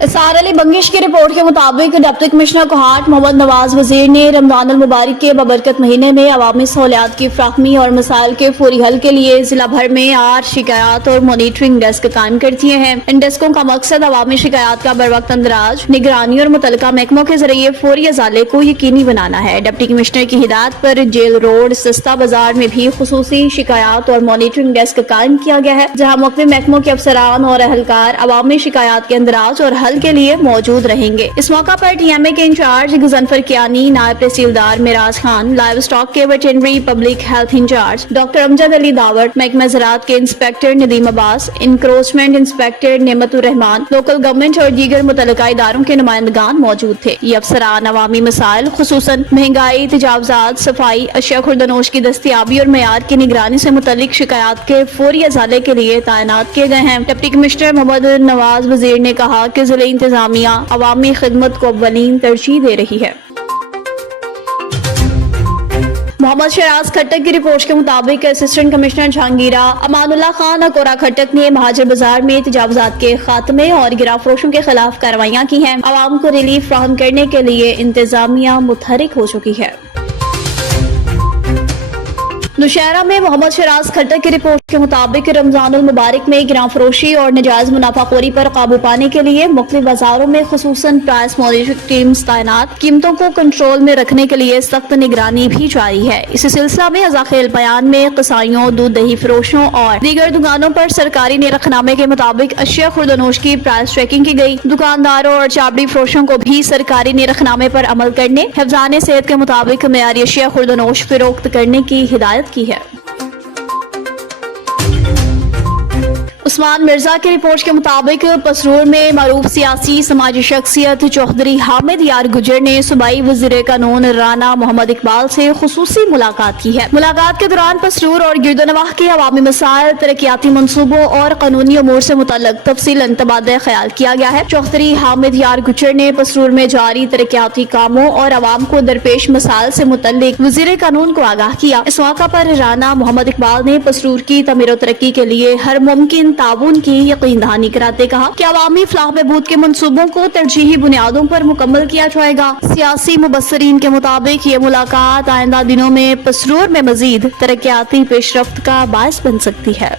इसार अली बंगिश की रिपोर्ट के मुताबिक डिप्टी कमिश्नर कोहाट मोहम्मद नवाज वजीर ने रमजान मुबारक के बबरकत महीने में अवामी सहूलियात की फ्राहमी और मसाइल के फौरी हल के लिए जिला भर में 8 शिकायत और मॉनिटरिंग डेस्क कायम कर दिए हैं। इन डेस्कों का मकसद अवामी शिकायत का बर वक्त अंदराज, निगरानी और मुतल्लिका महकमों के जरिए फौरी अजाले को यकीनी बनाना है। डिप्टी कमिश्नर की हिदायत पर जेल रोड, सस्ता बाजार में भी खुसूसी शिकायत और मॉनिटरिंग डेस्क कायम किया गया है, जहाँ मुख्तलिफ महकमों के अफसरान और अहलकार अवामी शिकायत के अंदराज और हल के लिए मौजूद रहेंगे। इस मौका पर TMA के इंचार्ज गजनफर कियानी, नायब तहसीलदार मिराज खान, लाइव स्टॉक के veterinary public health incharge doctor Amjad Ali Dawat, महकमा ज़राअत के inspector Nadeem Abbas, encroachment inspector Naimatur Rehman, local government और दीगर मुतल्लिका इदारों के नुमाइंदगान मौजूद थे। ये अफसरान अवामी मसाइल खुसूसन महंगाई, तजावजात, सफाई, अशिया खुर्दनोश की दस्तियाबी और मयार की निगरानी से मुतल्लिक शिकायत के फौरी अजाले के लिए तैनात किए गए हैं। डिप्टी कमिश्नर मोहम्मद नवाज वजीर ने कहा कि जिले इंतजामिया अवामी खिदमत को अव्वलीन तरजीह दे रही है। मोहम्मद शराज खट्टक की रिपोर्ट के मुताबिक असिस्टेंट कमिश्नर जहांगीरा अमानुल्लाह खान अकोरा खट्टक ने महाजर बाजार में तजावजात के खात्मे और गिराफरोशों के खिलाफ कार्रवाइयां की हैं। आवाम को रिलीफ फराहम करने के लिए इंतजामिया मुतहरिक हो चुकी है। नौशहरा में मोहम्मद शराज खट्टक की रिपोर्ट के मुताबिक रमजान मुबारक में गिरां फरोशी और नाजायज मुनाफाखोरी पर काबू पाने के लिए मुख्तलिफ बाजारों में खुसूसन प्राइस मॉनिटरिंग टीम्स तैनात, कीमतों को कंट्रोल में रखने के लिए सख्त निगरानी भी जारी है। इसी सिलसिला में अज़ाखेल बयान में कसाइयों, दूध दही फरोशों और दीगर दुकानों पर सरकारी निरखनामे के मुताबिक अशिया खुर्दनोश की प्राइस ट्रैकिंग की गई। दुकानदारों और चाबड़ी फरोशों को भी सरकारी निरखनामे पर अमल करने, हिफ्ज़ाने सेहत के मुताबिक मेयारी अशिया खुर्दनोश फरोख्त करने की हिदायत की है। उस्मान मिर्जा की रिपोर्ट के मुताबिक पसरूर में मरूफ सियासी समाजी शख्सियत चौधरी हामिद यार गुजर ने सूबाई वज़ीर कानून राना मोहम्मद इकबाल से खुसूसी मुलाकात की है। मुलाकात के दौरान पसरूर और गिरदोनवाह के अवामी मसाइल, तरक्याती मनसूबों और कानूनी अमूर से मुतल्लिक तफसीलन तबादला ख्याल किया गया है। चौधरी हामिद यार गुजर ने पसरूर में जारी तरक्याती कामों और अवाम को दरपेश मसाइल से मुतल्लिक वज़ीर कानून को आगाह किया। इस मौका पर राना मोहम्मद इकबाल ने पसरूर की तमीर तरक्की के लिए हर मुमकिन ताउन की यकीन दहानी कराते कहा कि अवामी फलाह बहबूद के मंसूबों को तरजीही बुनियादों पर मुकम्मल किया जाएगा। सियासी मुबस्सरीन के मुताबिक ये मुलाकात आइंदा दिनों में पसरूर में मजीद तरक्याती पेशरफ्त का बायस बन सकती है।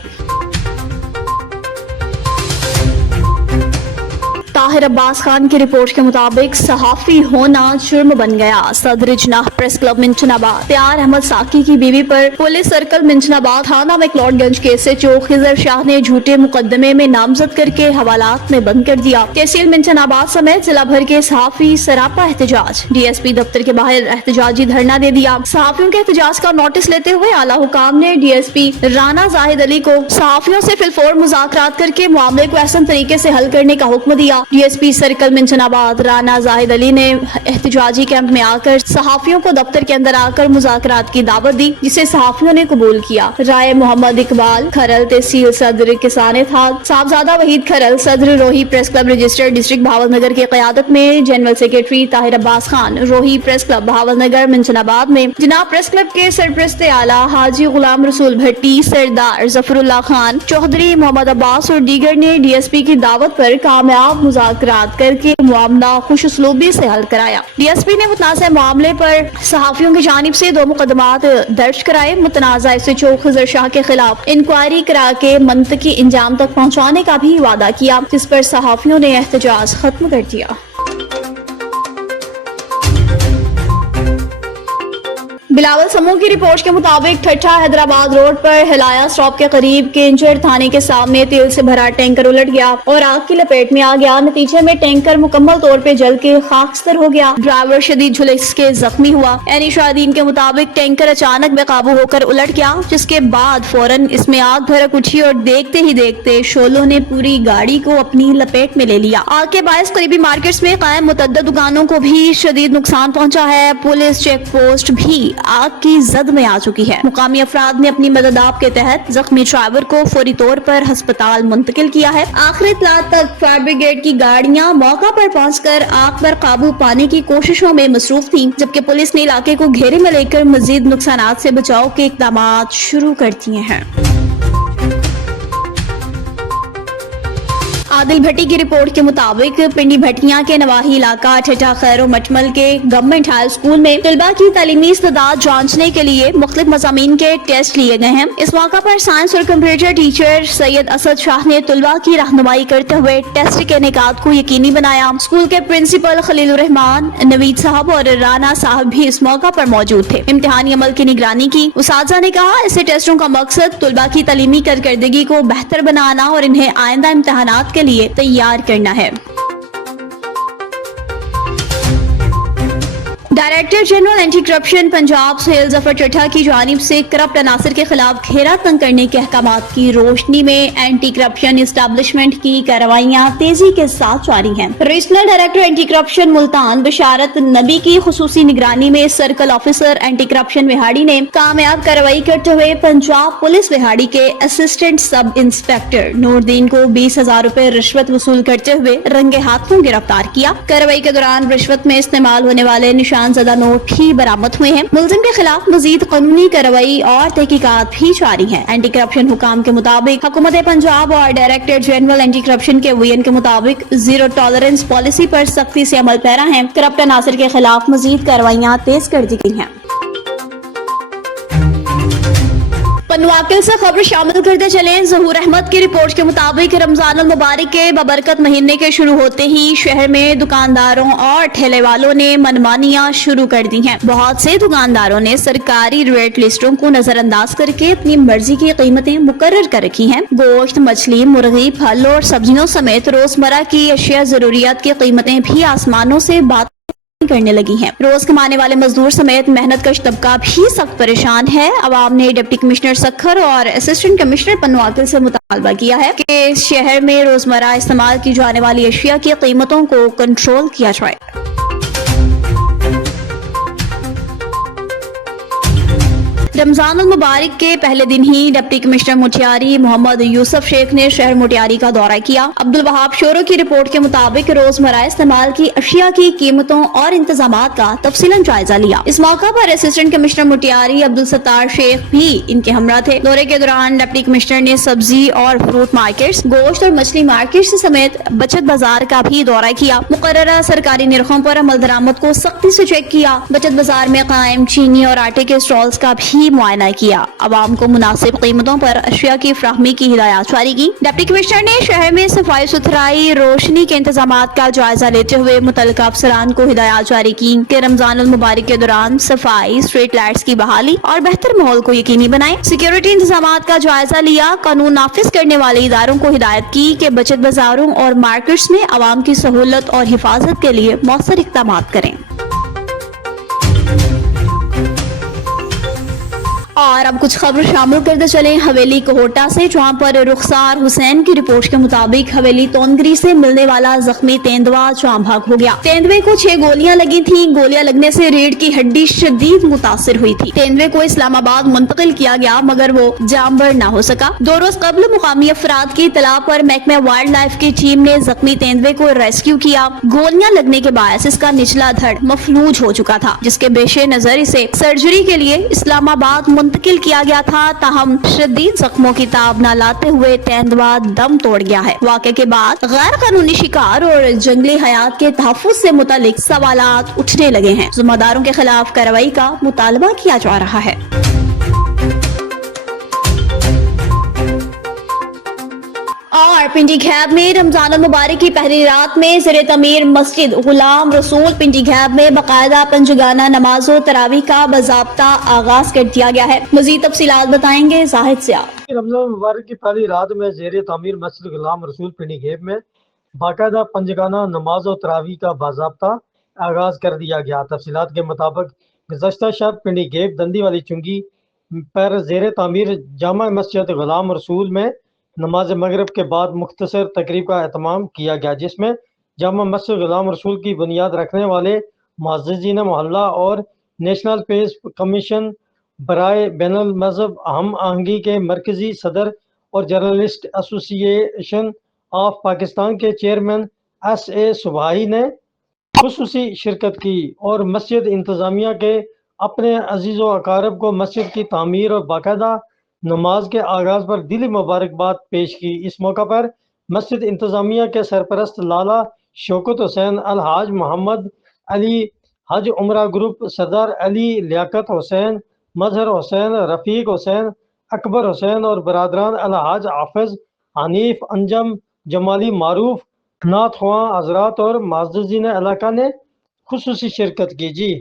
ताहिर अब्बास खान की रिपोर्ट के मुताबिक सहाफी होना जुर्म बन गया। सदर जिनाह प्रेस क्लब मिंचनाबाद प्यार अहमद साकी की बीवी पर पुलिस सर्कल मिंचनाबाद थाना मैक्लोडगंज के SHO खिजर शाह ने झूठे मुकदमे में नामजद करके हवालात में बंद कर दिया। तहसील मिंचनाबाद समेत जिला भर के सहाफी सरापा एहतजाज, DSP दफ्तर के बाहर एहतजाजी धरना दे दिया। सहाफियों के एहतजाज का नोटिस लेते हुए आला हुकाम ने DSP राना जाहिद अली को सहाफियों से फिलफौर मुज़ाकरात करके मामले को अहसन तरीके से हल करने का हुक्म दिया। DSP सर्कल मिंचनाबाद राना जाहिद अली ने एहतजाजी कैंप में आकर सहाफियों को दफ्तर के अंदर आकर मुज़ाकरात की दावत दी, जिसे सहाफियों ने कबूल किया। राय मोहम्मद इकबाल खरल तहसील सदर किसान था, साहबजादा वहीद खरल सदर रोही press club registered district Bahawalnagar की क़यादत में जनरल सेक्रेटरी ताहिर अब्बास खान रोही प्रेस क्लब भावलनगर मिंचनाबाद में जिनाब प्रेस क्लब के सरपरस्त आला हाजी गुलाम रसूल भट्टी, सरदार जफरुल्लाह खान, चौधरी मोहम्मद अब्बास और दीगर ने DSP की दावत पर कामयाब मुज़ाकरात करके मामला खुशउस्लूबी से हल कराया। DSP ने मुतनाज़ा मामले पर सहाफियों की जानिब से 2 मुकदमात दर्ज कराए। मुतनाज़ा SHO खिजर शाह के खिलाफ इंक्वायरी करा के मंतकी इंजाम तक पहुँचाने का भी वादा किया, जिस पर सहाफियों ने एहतजाज खत्म कर दिया। बिलावल समूह की रिपोर्ट के मुताबिक ठट्ठा हैदराबाद रोड पर हिलाया स्टॉप के करीब केंजर थाने के सामने तेल से भरा टैंकर उलट गया और आग की लपेट में आ गया। नतीजे में टैंकर मुकम्मल तौर पे जल के खाकस्तर हो गया। ड्राइवर शदीद झुलस के जख्मी हुआ। एनी शाहीदीन के मुताबिक टैंकर अचानक बेकाबू होकर उलट गया, जिसके बाद फौरन इसमें आग भड़क उठी और देखते ही देखते शोलों ने पूरी गाड़ी को अपनी लपेट में ले लिया। आग के बायस करीबी मार्केट्स में कायम मुतअद्दिद दुकानों को भी शदीद नुकसान पहुंचा है। पुलिस चेक पोस्ट भी आग की जद में आ चुकी है। मुकामी अफराद ने अपनी मदद के तहत जख्मी ड्राइवर को फौरी तौर पर अस्पताल मुंतकिल किया है। आखिरी इत्तला तक फायर ब्रिगेड की गाड़ियां मौका पर पहुंचकर आग पर काबू पाने की कोशिशों में मसरूफ थीं, जबकि पुलिस ने इलाके को घेरे में लेकर मजीद नुकसानात से बचाव के इक़दाम शुरू कर दिए हैं। आदिल भट्टी की रिपोर्ट के मुताबिक पिंडी भट्टियां के नवाही इलाका ठिठा खैरो मटमल के गवर्नमेंट हाई स्कूल में तलबा की तालीमी इस्तेदाद जांचने के लिए मुख्तलिफ मज़ामीन के टेस्ट लिए गए हैं। इस मौका पर साइंस और कंप्यूटर टीचर सैयद असद शाह ने तलबा की रहनुमाई करते हुए टेस्ट के इनेकाद को यकीनी बनाया। स्कूल के प्रिंसिपल खलीलुर रहमान, नवीद साहब और राना साहब भी इस मौका पर मौजूद थे। इम्तिहानी अमल की निगरानी की। उस्ताज़ा ने कहा, ऐसे टेस्टों का मकसद तलबा की तालीमी कारकर्दगी को बेहतर बनाना और इन्हें आइंदा इम्तिहानात के लिए तैयार करना है। Director general anti corruption Punjab Suhail Zafar Chadha की जानिब से करप्ट अनासर के खिलाफ घेरा तंग करने के अहकामात की रोशनी में एंटी करप्शन इस्टेब्लिशमेंट की कार्रवाइयां तेजी के साथ जारी हैं। Regional director anti corruption Multan Basharat Nabi की खुसूसी निगरानी में circle officer anti corruption Vehari ने कामयाब कार्रवाई करते हुए पंजाब पुलिस विहाड़ी के असिस्टेंट सब इंस्पेक्टर नूरदीन को 20,000 रुपए रिश्वत वसूल करते हुए रंगे हाथों गिरफ्तार किया। कार्रवाई के दौरान रिश्वत में इस्तेमाल होने वाले निशान ज़दा नोट भी बरामद हुए हैं। मुलजिम के खिलाफ मजीद कानूनी कार्रवाई और तहकीकात भी जारी है। एंटी करप्शन हुकाम के मुताबिक हुकूमत पंजाब और डायरेक्टर जनरल एंटी करप्शन के वीएन के मुताबिक जीरो टॉलरेंस पॉलिसी पर सख्ती से अमल पैरा है। करप्ट अनासर के खिलाफ मजीद कार्रवाइयाँ तेज कर दी गई हैं। पनवाकिल से खबर शामिल करते चले। ज़हूर अहमद की रिपोर्ट के मुताबिक रमजान अल मुबारक के बबरकत महीने के शुरू होते ही शहर में दुकानदारों और ठेले वालों ने मनमानियां शुरू कर दी हैं। बहुत से दुकानदारों ने सरकारी रेट लिस्टों को नजरअंदाज करके अपनी मर्जी की कीमतें मुकर्रर कर रखी हैं। गोश्त, मछली, मुर्गी, फल और सब्जियों समेत रोजमर्रा की अशिया जरूरियात की कीमतें भी आसमानों से बात करने लगी हैं। रोज कमाने वाले मजदूर समेत मेहनत कश तबका भी सख्त परेशान है। अवाम ने डिप्टी कमिश्नर सखर और असिस्टेंट कमिश्नर पनवाकिल से मुतालबा किया है कि शहर में रोजमर्रा इस्तेमाल की जाने वाली अशिया की कीमतों को कंट्रोल किया जाए। रमजान अल मुबारक के पहले दिन ही डिप्टी कमिश्नर मोटियारी मोहम्मद यूसुफ शेख ने शहर मोटियारी का दौरा किया। अब्दुल वहाब शोरो की रिपोर्ट के मुताबिक रोजमर्रा इस्तेमाल की अशिया की कीमतों और इंतजामात का तफसीलन जायजा लिया। इस मौका पर असिस्टेंट कमिश्नर मोटियारी अब्दुल सत्तार शेख भी इनके हमरा थे। दौरे के दौरान डिप्टी कमिश्नर ने सब्जी और फ्रूट मार्केट्स, गोश्त और मछली मार्केट समेत बचत बाजार का भी दौरा किया। मुकर्ररा सरकारी निरखों पर अमल दरामद को सख्ती से चेक किया। बचत बाजार में कायम चीनी और आटे के स्टॉल्स का भी मुआयना किया। अवाम को मुनासिब कीमतों पर अशिया की फ्राहमी की हिदायत जारी की। डिप्टी कमिश्नर ने शहर में सफाई सुथराई, रोशनी के इंतजामात का जायजा लेते हुए मुतल्लिका अफसरान को हिदायत जारी की कि रमजान अल मुबारक के दौरान सफाई, स्ट्रीट लाइट्स की बहाली और बेहतर माहौल को यकीनी बनाएं। सिक्योरिटी इंतजामात का जायजा लिया। कानून नाफिज करने वाले इदारों को हिदायत की कि बचत बाजारों और मार्केट्स में अवाम की सहूलत और हिफाजत के लिए मौसर इक़दाम करें। और अब कुछ खबर शामिल करते चले हवेली कोहोटा से, जहां पर रुखसार हुसैन की रिपोर्ट के मुताबिक हवेली तोनगरी से मिलने वाला जख्मी तेंदुआ जाम भाग हो गया। तेंदुए को 6 गोलियां लगी थी। गोलियां लगने से रीढ़ की हड्डी शदीद मुतासिर हुई थी। तेंदुए को इस्लामाबाद मुंतकिल किया गया मगर वो जामबर न हो सका। 2 रोज कबल मुकामी अफराद की इतला पर महकमा वाइल्ड लाइफ की टीम ने जख्मी तेंदुए को रेस्क्यू किया। गोलियां लगने के बायस इसका निचला धड़ मफलूज हो चुका था, जिसके पेश नजर इसे सर्जरी के लिए इस्लामाबाद मुंतकिल किया गया था। ताहम शदीद जख्मों की ताब न लाते हुए तेंदुआ दम तोड़ गया है। वाक़े के बाद गैर कानूनी शिकार और जंगली हयात के तहफ़्फ़ुज़ से मुतालिक सवालात उठने लगे हैं। जिम्मेदारों के खिलाफ कार्रवाई का मुतालबा किया जा रहा है। और पिंडी घैब में रमजान मुबारक की पहली रात में ज़ेरे तमीर मस्जिद गुलाम रसूल पिंडी घैब में बाकायदा पंजगाना नमाजो तरावी का बाज़ाब्ता आगाज कर दिया गया है। मज़ीद तफसीलात बताएंगे जाहिद सिया। रमजान मुबारक की पहली रात में ज़ेरे तमीर मस्जिद गुलाम रसूल पिंडी घैब में बाकायदा पंजगाना नमाजो तरावी का बाज़ाब्ता आगाज कर दिया गया। तफसीलात के मुताबिक गुज़श्ता शब पिंडी घैब दंदी वाली चुंगी पर ज़ेरे तमीर जामा मस्जिद गुलाम रसूल में नमाज मगरिब के बाद मुख्तसर तकरीब का एहतमाम किया गया, जिसमें जामा मस्जिद गुलाम रसूल की बुनियाद रखने वाले मुअज़्ज़िज़ीन मोहल्ला और नेशनल पीस कमीशन बराए बैनुल मज़हब हम आहंगी के मरकज़ी सदर और जर्नलिस्ट एसोसिएशन ऑफ पाकिस्तान के चेयरमैन S.A. सुबहानी ने खुसूसी शिरकत की और मस्जिद इंतज़ामिया के अपने अजीज़ व अकारब को मस्जिद की तामीर और बाकायदा नमाज के आगाज़ पर दिली मुबारकबाद पेश की। इस मौका पर مسجد انتظامیہ کے سرپرست لالا شوکت حسین، الحاج محمد علی، حج عمرہ گروپ سردار علی لیاقت حسین، مظہر حسین، رفیق حسین، اکبر حسین اور برادران الحاج حافظ، حنیف، انجم، جمالی، معروف، نعت خواں حضرات اور معززین علاقہ نے خصوصی شرکت کی جی۔